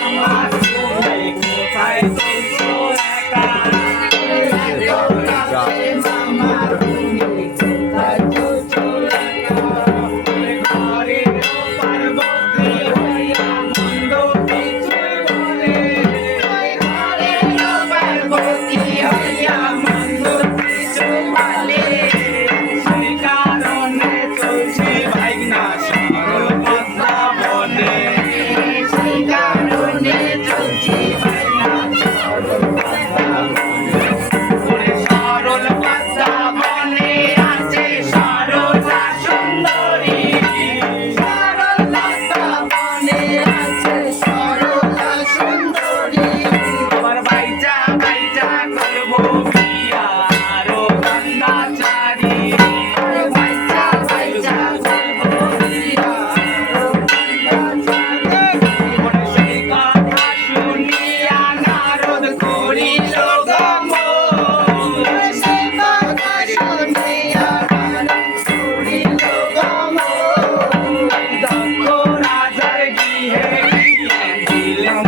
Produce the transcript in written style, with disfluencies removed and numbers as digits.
আমার তুমি কোথায় চলছো একা মামা তুমি কোথায় চলছো একা ঘরের পার্বতী হইয়া মন্দ কিছুই বলে ঘরের পার্বতী হইয়া মন্দ কিছু বলে সেই কারণে চলছে ভাইগনা সরল পদ্মা বনে সেই কারণে চলছে ভাইগনা সরল পদ্মা বনে ওরে সরল পদ্মা বনে আছে সরলা সুন্দরী সরল পদ্মা বনে আছে সরলা সুন্দরী আবার বাইচা বাইচা করবো বিয়া আরো কান্দাচারি বাইচা বাইচা করবো বিয়া আরো কান্দাচারি ওরে সেই কথা শুনিয়া নারদ করিল গমন সেই কথা শুনিয়া নারদ করিল গমন দক্ষ রাজার গৃহে গিয়ে দিলেন